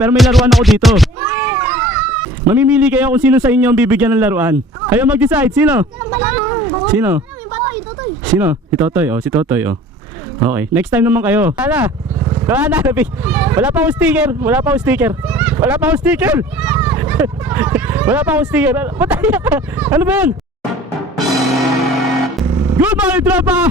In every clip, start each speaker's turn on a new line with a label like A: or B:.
A: pero may laruan ako dito. Mamimili kayo kung sino sa inyo ang bibigyan ng laruan. Kayo mag-decide, sino? Sino? Sino? Si Totoy, oh, si Totoy, oh. Okay, next time naman kayo. Wala. Wala na. Wala pa akong sticker. Wala pa akong sticker. Wala pa akong sticker. Wala pa akong sticker. Iyak ka? Ano ba yun? Good tropa!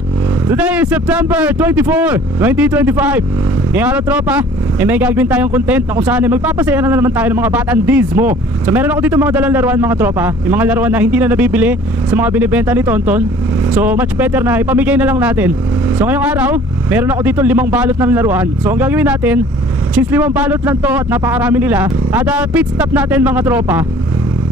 A: Today is September 24, 2025. Ngayong araw, tropa, eh, may gagawin tayong content na kung saan eh, magpapasaya na naman tayo ng mga batang dismo. So meron ako dito mga dalang laruan mga tropa. Yung mga laruan na hindi na nabibili sa mga binibenta ni Tonton. So much better na ipamigay na lang natin. So ngayong araw, meron ako dito limang balot ng laruan. So ang gagawin natin, since limang balot lang to at napakarami nila, kada pit stop natin mga tropa,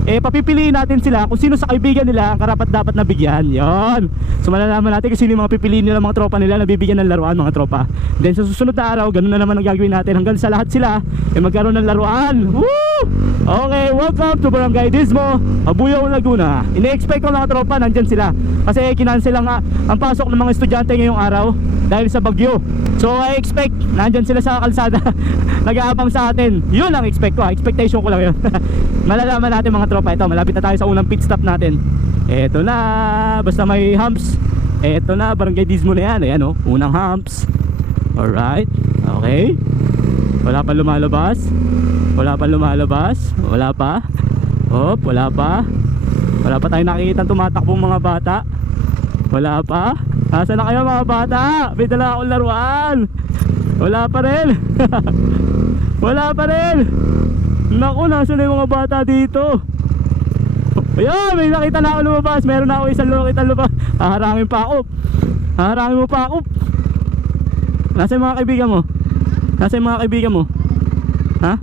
A: eh papipiliin natin sila kung sino sa kaibigan nila ang karapat dapat na bigyan. Yon. So malalaman natin kung sino yung mga pipiliin nila mga tropa nila na bibigyan ng laruan mga tropa. Then sa susunod na araw, ganun na naman ang gagawin natin hanggang sa lahat sila eh magkaroon ng laruan. Woo! Okay, welcome to Barangay Dismo, Abuyaw, Laguna. Ini-expect ko mga tropa nandyan sila kasi kinansel nga ang pasok ng mga estudyante ngayong araw dahil sa bagyo. So I expect nandyan sila sa kalsada nag-aabang sa atin. Yun ang expect ko, expectation ko lang yun. Malalaman natin mga tropa ito, malapit na tayo sa unang pit stop natin. Eto na, basta may humps. Eto na, barangay Dismo na yan. Ayan oh, unang humps. Alright, okay. Wala pa lumalabas. Wala pa lumalabas. Wala pa. Hop, wala pa. Wala pa tayong nakikita tumatakbong mga bata. Wala pa. Nasaan na kayo mga bata? May dala akong laruan. Wala pa rin. wala pa rin. Naku, nasa na yung mga bata dito? Ayun, may nakita na ako lumabas. Meron na ako isang nakita lumabas. Haharangin pa ako. Haharangin mo pa ako. Nasa yung mga kaibigan mo? Nasa yung mga kaibigan mo? Ha?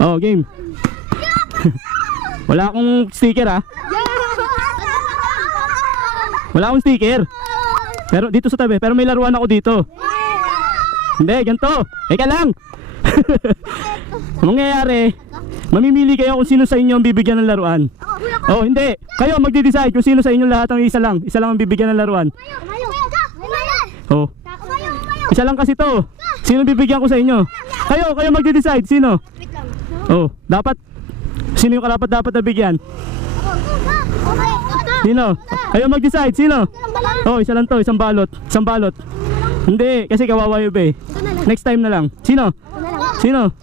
A: Oh, game. Wala akong sticker ha. Wala akong sticker. Pero dito sa tabi, pero may laruan ako dito. Hindi, ganito. Eka lang. Ang mangyayari, mamimili kayo kung sino sa inyo ang bibigyan ng laruan. Oh, hindi. Kayo magde-decide kung sino sa inyo lahat ang isa lang. Isa lang ang bibigyan ng laruan. Oh, isa lang kasi to. Sino bibigyan ko sa inyo? Kayo, kayo magde-decide. Sino? Oh, dapat. Sino yung karapat dapat na bigyan? Sino? Kayo mag-decide. Sino? Oh, isa lang to. Isang balot. Isang balot. Hindi, kasi kawawa yung be. Next time na lang. Sino? Sino?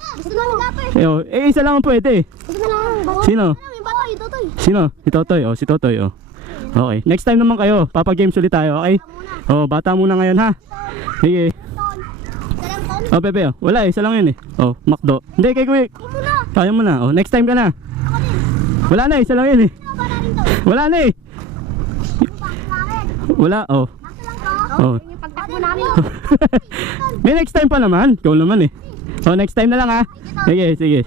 A: Eh, eh, isa lang ang pwede. Sino? Sino? Si Totoy. Oh, si Totoy. Oh. Okay. Next time naman kayo. Papa games ulit tayo. Okay? Oh, bata muna ngayon ha. Sige. Oh, Pepe. Oh. Wala eh. Isa lang yun eh. Oh, Macdo. Hindi, kay Kuya. Kaya mo na. Oh, next time ka na. Wala na eh. Isa lang yun eh. Wala na eh. Wala. Oh. Oh.
B: Namin.
A: May next time pa naman. Ikaw naman eh. Oh, next time na lang ha. Sige, sige.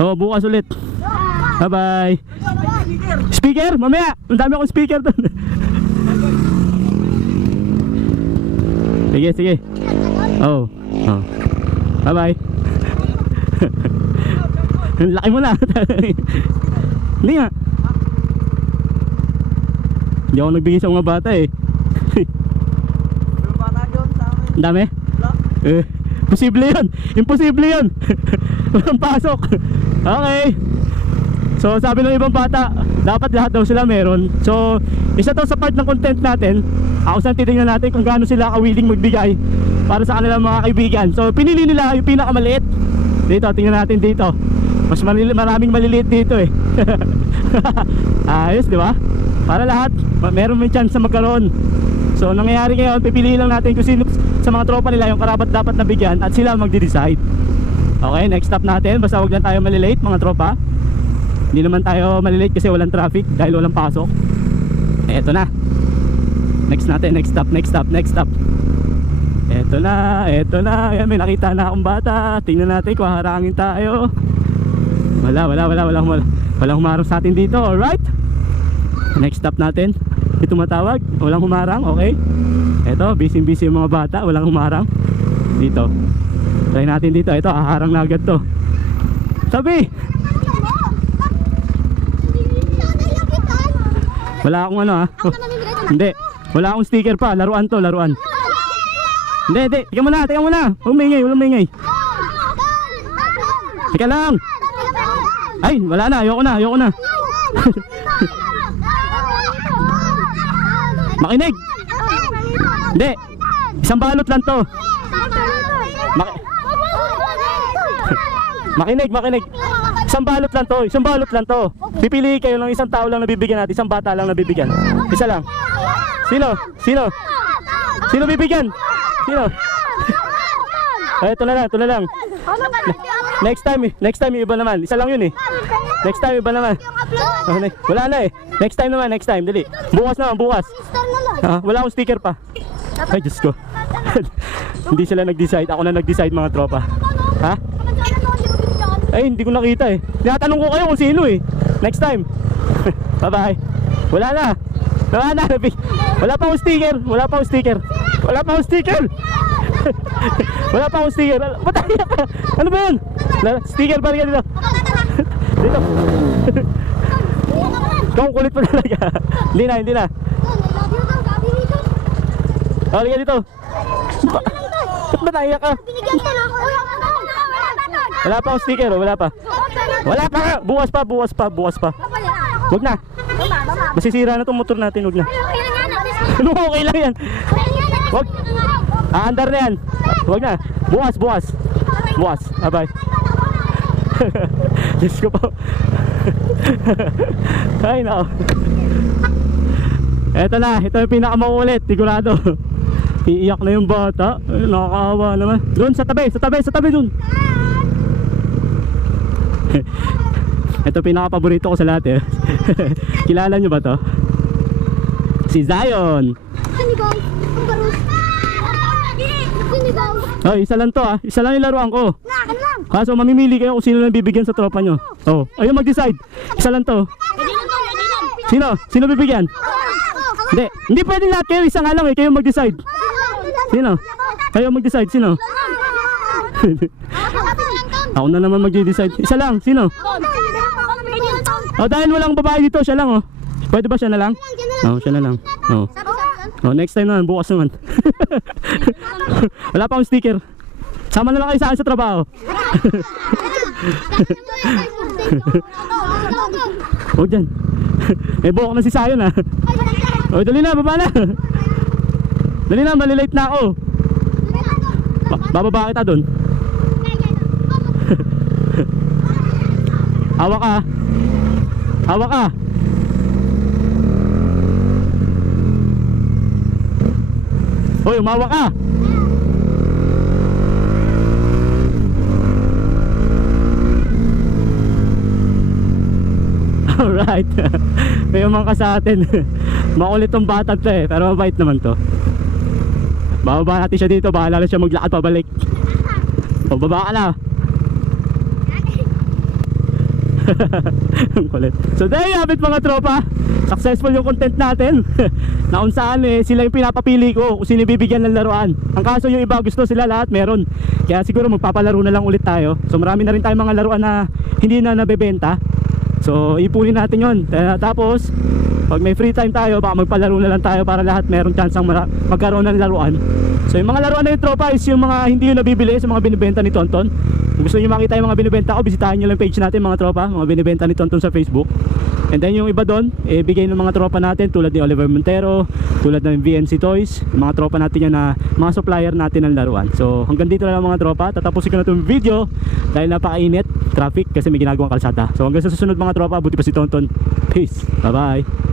A: Oh, bukas ulit. Bye-bye. Speaker, mamaya. Ang dami akong speaker doon. sige, sige. Oh. Oh. Bye-bye. Laki mo na. Hindi nga. Hindi ako nagbigay sa mga bata eh.
C: Bata dyan sa amin.
A: Ang dami? Eh, posible yun. Imposible yun. Walang pasok. Okay. So sabi ng ibang bata, dapat lahat daw sila meron. So isa to sa part ng content natin. Ako saan titingnan natin kung gaano sila ka-willing magbigay para sa kanilang mga kaibigan. So pinili nila yung pinakamaliit. Dito, tingnan natin dito. Mas malili- maraming maliliit dito eh. Ayos, di ba? Para lahat, meron may chance na magkaroon. So nangyayari ngayon, pipiliin lang natin kung sino sa mga tropa nila yung karapat dapat nabigyan at sila magde-decide. Okay, next stop natin. Basta wag lang tayo malilate mga tropa. Hindi naman tayo malilate kasi walang traffic dahil walang pasok. Eto na. Next natin, next stop, next stop, next stop. Eto na, eto na. Ayan, may nakita na akong bata. Tingnan natin kung harangin tayo. Wala, wala, wala, wala, wala. Walang humarang sa atin dito, alright? Next stop natin. May tumatawag, walang humarang, okay? Eto, busy busy yung mga bata, walang humarang. Dito. Try natin dito. Ito, haharang na agad to. Sabi! Wala akong ano ha. Oh, hindi. Wala akong sticker pa. Laruan to, laruan. Hindi, hindi. Tingnan mo na, tingnan mo na. Huwag maingay, huwag maingay. Teka lang. Ay, wala na. Ayoko na. Ayoko na. Makinig. Hindi. Isang balot lang to. Maki- Makinig, makinig. Isang balot lang to. Isang balot lang to. Pipili kayo ng isang tao lang na bibigyan natin. Isang bata lang na bibigyan. Isa lang. Sino? Sino? Sino bibigyan? Sino? Ay, ito na lang, ito na lang. Next time, next time iba naman. Isa lang yun eh. Next time iba naman. Ah, ne- Wala na eh. Next time naman, next time. Dali. Bukas naman, bukas. Ah, wala akong sticker pa. Ay, Diyos ko. hindi sila nag-decide. Ako na nag-decide mga tropa. Ha? Ay, hindi ko nakita eh. Tinatanong ko kayo kung sino eh. Next time. Bye-bye. Wala na. Wala na. Wala pa akong sticker. Wala pa akong sticker. Wala pa akong sticker. Wala pa akong sticker. Ano ba yun? Wala- Sticker pa rin dito. Dito. Ang kulit pa talaga. hindi na, hindi na. Oh, halika dito. Ba- Ba't ba naiyak ka? Wala pa akong sticker, wala pa. Wala pa ka! Bukas pa, bukas pa, bukas pa. Wag na. Masisira na tong motor natin, wag na. Ano okay lang yan? Wag. Aandar na yan. Wag na. Bukas, bukas. Bukas. Bye-bye. Diyos ko po. Ay, nako. Eto na, ito yung pinakamakulit, sigurado. Iiyak na yung bata. Ay, nakakaawa naman. Doon sa tabi, sa tabi, sa tabi doon. Ito pinaka-paborito ko sa lahat eh. Kilala nyo ba to? Si Zion. Oh, isa lang to ah. Isa lang yung laruan ko. Kaso mamimili kayo kung sino lang bibigyan sa tropa nyo. Oh, ayun mag-decide. Isa lang to. Sino? Sino bibigyan? Hindi, hindi pwedeng lahat kayo. Isa nga lang eh. Kayo mag-decide. Sino? Kayo mag-decide. Sino? Ako na naman mag-decide. Isa lang. Sino? Oh, dahil walang babae dito, siya lang oh. Pwede ba siya na lang? Oh, siya na lang. Oh. Oh, next time naman, bukas naman. Wala pa akong sticker. Sama na lang kayo sa akin sa trabaho. Huwag dyan. May buhok na si Sayon ah. Oh, dali na, baba na. Dali na, malilate na ako. Ba- bababa kita doon. Hawak ka. Hawak ka. Hoy, umawa ka. Alright. May umang ka sa atin. Makulit tong bata to eh, pero mabait naman to. Bababa natin siya dito, bahala na siya maglakad pabalik. O, baba ka na. Kulit. So there you have it mga tropa. Successful yung content natin. na kung saan eh, sila yung pinapapili ko kung sino bibigyan ng laruan. Ang kaso yung iba gusto sila lahat meron. Kaya siguro magpapalaro na lang ulit tayo. So marami na rin tayong mga laruan na hindi na nabebenta. So ipunin natin yon. Tapos pag may free time tayo baka magpalaro na lang tayo para lahat meron chance ang magkaroon ng laruan. So yung mga laruan na yung tropa is yung mga hindi yung nabibili sa mga binibenta ni Tonton. Kung gusto niyo makita yung mga binibenta ko, bisitahin niyo lang page natin mga tropa, mga binibenta ni Tonton sa Facebook. And then yung iba doon, eh, bigay ng mga tropa natin tulad ni Oliver Montero, tulad ng VNC Toys, mga tropa natin yan na mga supplier natin ng laruan. So hanggang dito lang mga tropa, tatapusin ko na itong video dahil napakainit, traffic kasi may ginagawang kalsata. So hanggang sa susunod mga tropa, buti pa si Tonton. Peace. Bye bye.